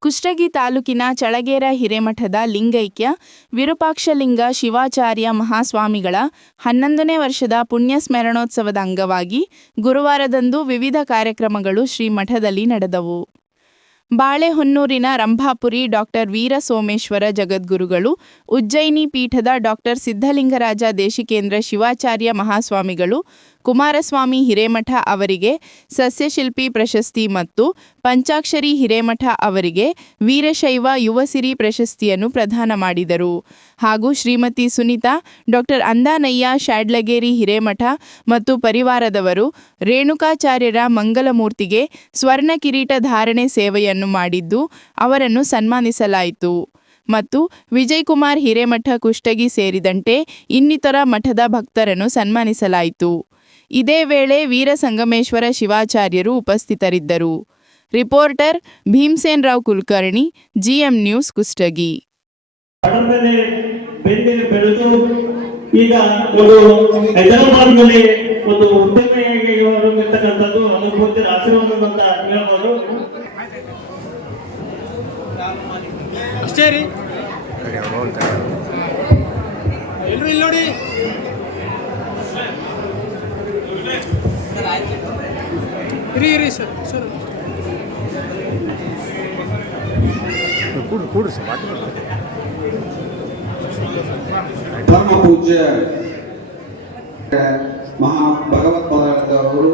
ಕುಷ್ಟಗಿ ತಾಲೂಕಿನ ಚಳಗೇರ ಹಿರೇಮಠದ ಲಿಂಗೈಕ್ಯ ವಿರೂಪಾಕ್ಷಲಿಂಗ ಶಿವಾಚಾರ್ಯ ಮಹಾಸ್ವಾಮಿಗಳ ಹನ್ನೊಂದನೇ ವರ್ಷದ ಪುಣ್ಯ ಸ್ಮರಣೋತ್ಸವದ ಅಂಗವಾಗಿ ಗುರುವಾರದಂದು ವಿವಿಧ ಕಾರ್ಯಕ್ರಮಗಳು ಶ್ರೀ ಮಠದಲ್ಲಿ ನಡೆದವು. ಬಾಳೆಹೊನ್ನೂರಿನ ರಂಭಾಪುರಿ ಡಾಕ್ಟರ್ ವೀರ ಸೋಮೇಶ್ವರ ಜಗದ್ಗುರುಗಳು, ಉಜ್ಜಯಿನಿ ಪೀಠದ ಡಾಕ್ಟರ್ ಸಿದ್ಧಲಿಂಗರಾಜ ದೇಶಿಕೇಂದ್ರ ಶಿವಾಚಾರ್ಯ ಮಹಾಸ್ವಾಮಿಗಳು, ಕುಮಾರಸ್ವಾಮಿ ಹಿರೇಮಠ ಅವರಿಗೆ ಸಸ್ಯಶಿಲ್ಪಿ ಪ್ರಶಸ್ತಿ ಮತ್ತು ಪಂಚಾಕ್ಷರಿ ಹಿರೇಮಠ ಅವರಿಗೆ ವೀರಶೈವ ಯುವಸಿರಿ ಪ್ರಶಸ್ತಿಯನ್ನು ಪ್ರದಾನ ಮಾಡಿದರು. ಹಾಗೂ ಶ್ರೀಮತಿ ಸುನೀತಾ, ಡಾಕ್ಟರ್ ಅಂದಾನಯ್ಯ ಶ್ಯಾಡ್ಲಗೇರಿ ಹಿರೇಮಠ ಮತ್ತು ಪರಿವಾರದವರು ರೇಣುಕಾಚಾರ್ಯರ ಮಂಗಲಮೂರ್ತಿಗೆ ಸ್ವರ್ಣ ಕಿರೀಟ ಧಾರಣೆ ಸೇವೆಯನ್ನು ಮಾಡಿದ್ದು ಅವರನ್ನು ಸನ್ಮಾನಿಸಲಾಯಿತು. ಮತ್ತು ವಿಜಯಕುಮಾರ್ ಹಿರೇಮಠ ಕುಷ್ಟಗಿ ಸೇರಿದಂತೆ ಇನ್ನಿತರ ಮಠದ ಭಕ್ತರನ್ನು ಸನ್ಮಾನಿಸಲಾಯಿತು. ಇದೇ ವೇಳೆ ವೀರ ಸಂಗಮೇಶ್ವರ ಶಿವಾಚಾರ್ಯರು ಉಪಸ್ಥಿತರಿದ್ದರು. Reporter Bhimsen Rao Kulkarni, GM news Kushtagi. ಈಗ ಒಂದು ಉದ್ಯಮಿಯಾಗಿ ಇರ್ತಕ್ಕಂಥದ್ದು ಅದು ಪೂರ್ತಿ ಆಶೀರ್ವಾದ ಅಂತ ಹೇಳ್ಬೋದು. ಅಷ್ಟೇ ರೀ. ಎಲ್ರು ಇಲ್ಲಿ ನೋಡಿ? ಇರಿ ಇರಿ ಸರ್ ಸರ್. ಕೂಡು ಕೂಡು ಸರ್ ಪರಮ ಪೂಜ್ಯ ಮಹಾ ಭಗವತ್ಪಾದರವರು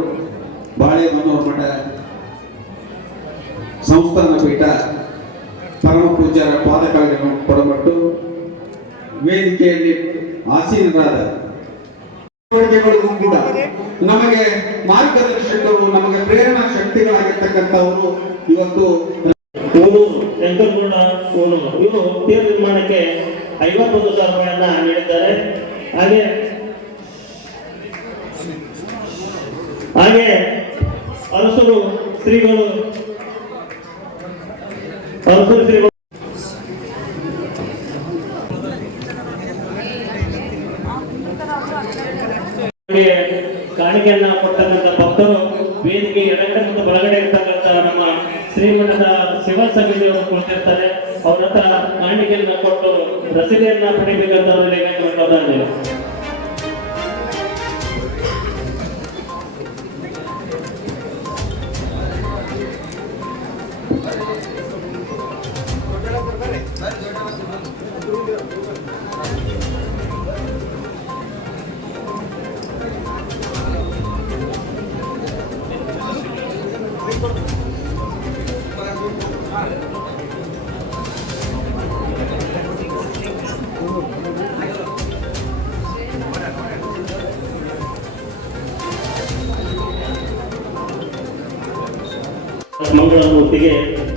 ಬಾಳೆಮನ್ನೂರು ಮಠ ಸಂಸ್ಥಾನ ಪೀಠ ಪರಮ ಪೂಜ್ಯರ ಪಾದಕಾಲಿಯನ್ನು ಕೊಡಬಟ್ಟು ವೇದಿಕೆಯಲ್ಲಿ ಆಸೀನರಾದ ಕೂಡ ನಮಗೆ ಮಾರ್ಗದರ್ಶಕರು, ನಮಗೆ ಪ್ರೇರಣಾ ಶಕ್ತಿಗಳಾಗಿರ್ತಕ್ಕಂಥವರು ಇವತ್ತು ಇವನು ಶಂಕರಗೌಡ ಊರು ಇವರು ತೀರ ನಿರ್ಮಾಣಕ್ಕೆ ಐವತ್ತೊಂದು ಸಾವಿರ ರೂಪಾಯಿಯನ್ನ ನೀಡಿದ್ದಾರೆ. ಹಾಗೆ ಅರಸರು ಶ್ರೀಗಳು ಅರಸರು ಶ್ರೀಗಳು ಕಾಣಿಕೆಯನ್ನ ಕೊಟ್ಟಂತ ಭಕ್ತರು ವೇದಿಕೆ ಎಡಗಡೆ ಮತ್ತು ಬಲಗಡೆ ಇರ್ತಕ್ಕಂಥ ನಮ್ಮ ಶ್ರೀಮಠದ ಶಿವ ಸಮಿತಿಯವರು ಕುಳಿತಿರ್ತಾರೆ. ಅವ್ರ ಹತ್ರ ಕಾಣಿಕೆಯನ್ನ ಕೊಟ್ಟು ರಸೀದಿಯನ್ನ ಪಡಿಬೇಕಂತ ಮಂಗಳಮೂರ್ತಿಗೆ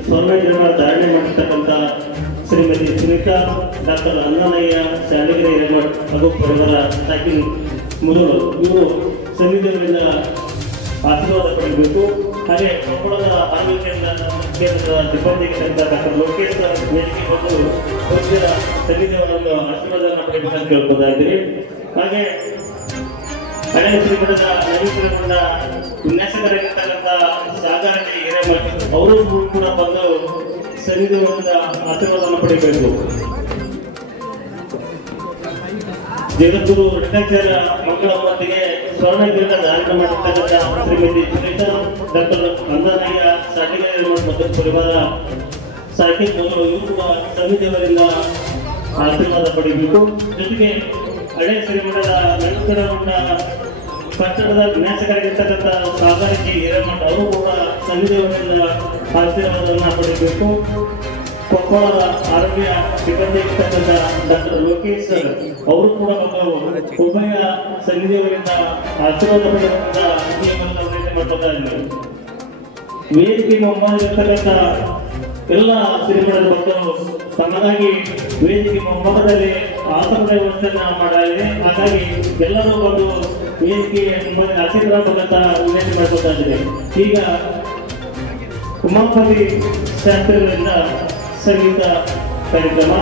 ಸ್ವರ್ಣ ಕಿರಣ ಧಾರಣೆ ಮಾಡಿರ್ತಕ್ಕಂಥ ಶ್ರೀಮತಿ ಸುನೀತಾ, ಡಾಕ್ಟರ್ ಅನ್ನನಯ್ಯ ಶಾಲಿಗಿರಿ ಹಿರೇಮಠ್ ಹಾಗೂ ಪರಿವಾರ ಸಾಕಿನ್ ಮುರುಳು ಇವರು ಸಂವಿಧಾನದಿಂದ ಆಶೀರ್ವಾದ ಪಡೆಯಬೇಕು. ಹಾಗೆ ಕೊಪ್ಪಳದ ಆರೋಗ್ಯ ಕೇಂದ್ರ ಕೇಂದ್ರದ ಸಿಬ್ಬಂದಿಗೆ ಡಾಕ್ಟರ್ ಲೋಕೇಶ್ ವೇದಿಕೆ ಬಂದು ಪೂಜ್ಯರ ಸನ್ನಿಧಿಯವರನ್ನು ಆಶೀರ್ವಾದವನ್ನು ಪಡೆಯಬೇಕಂತ ಕೇಳ್ಕೊತಾ ಇದ್ದೀರಿ ಹಾಗೆ ಹಳೆ ಶ್ರೀಮಠದ ನವೀಕರಣಗೊಂಡ ವಿನ್ಯಾಸಕರಾಗಿರ್ತಕ್ಕಂಥ ಹಿರೇಮಠ ಅವರು ಕೂಡ ಬಂದು ಸನ್ನಿಧಿಗಳಿಂದ ಆಶೀರ್ವಾದವನ್ನು ಪಡೆಯಬೇಕು ಜಗದ್ಗುರು ರೇಣುಕಾಚಾರ್ಯ ಮಕ್ಕಳ ಮೂರ್ತಿಗೆ ಸ್ವರ್ಣ ಕಿರೀಟ ಧಾರಣ ಮಾಡಿರ್ತಕ್ಕಂಥ ಶ್ರೀಮತಿ ಡಾಕ್ಟರ್ ಅಂದನಯ್ಯ ಸಾಟಿಗೆ ಮತ್ತು ಪರಿವಾರ ಸಾಹಿತ್ಯ ಸಮಿತಿಯವರಿಂದ ಆಶೀರ್ವಾದ ಪಡೆಯಬೇಕು ಜೊತೆಗೆ ಹಳೆ ಶ್ರೀಮಠದ ನಡುಕರಗೊಂಡ ಕಟ್ಟಡದ ವಿನ್ಯಾಸಕರಾಗಿರ್ತಕ್ಕಂಥ ಸಾಗಾರಿಕೆ ಹಿರೇಮಠ ಅವರು ಕೂಡ ಸನ್ನಿಧಿಯವರಿಂದ ಆಶೀರ್ವಾದವನ್ನು ಪಡೆಯಬೇಕು. ಕೊಪ್ಪಳದ ಆರೋಗ್ಯ ಸಿಬ್ಬಂದಿ ಇರ್ತಕ್ಕಂಥ ಡಾಕ್ಟರ್ ಲೋಕೇಶ್ ಸರ್ ಅವರು ಕೂಡ ನಮ್ಮ ಉಭಯ ಸನ್ನಿಧಿಯವರಿಂದ ಆಶೀರ್ವಾದ ಪಡೆಯುವಂತ ನಿಯಮವನ್ನು ವಿನಂತಿ ಮಾಡ್ಕೊತಾ ವೇದಿಕೆ ಮುಂಭಾಗದಲ್ಲಿರ್ತಕ್ಕಂಥ ಎಲ್ಲ ಸಿನಿಮಾದ ಭಕ್ತರು ತಮ್ಮದಾಗಿ ವೇದಿಕೆ ಮುಂಭಾಗದಲ್ಲಿ ಆಸನದ ವ್ಯವಸ್ಥೆಯನ್ನ ಮಾಡಲಾಗಿದೆ ಹಾಗಾಗಿ ಎಲ್ಲರೂ ಬಂದು ವೇದಿಕೆ ಆಶೀರ್ವಾದ ಪಡೆದಂತಹ ವಿನಂತಿ ಮಾಡ್ಕೊತಾ ಇದ್ದಾರೆ. ಈಗ ಉಮಾಪತಿ ಶಾಸ್ತ್ರಿಗಳಿಂದ ಸಂಗೀತ ಕಾರ್ಯಕ್ರಮ.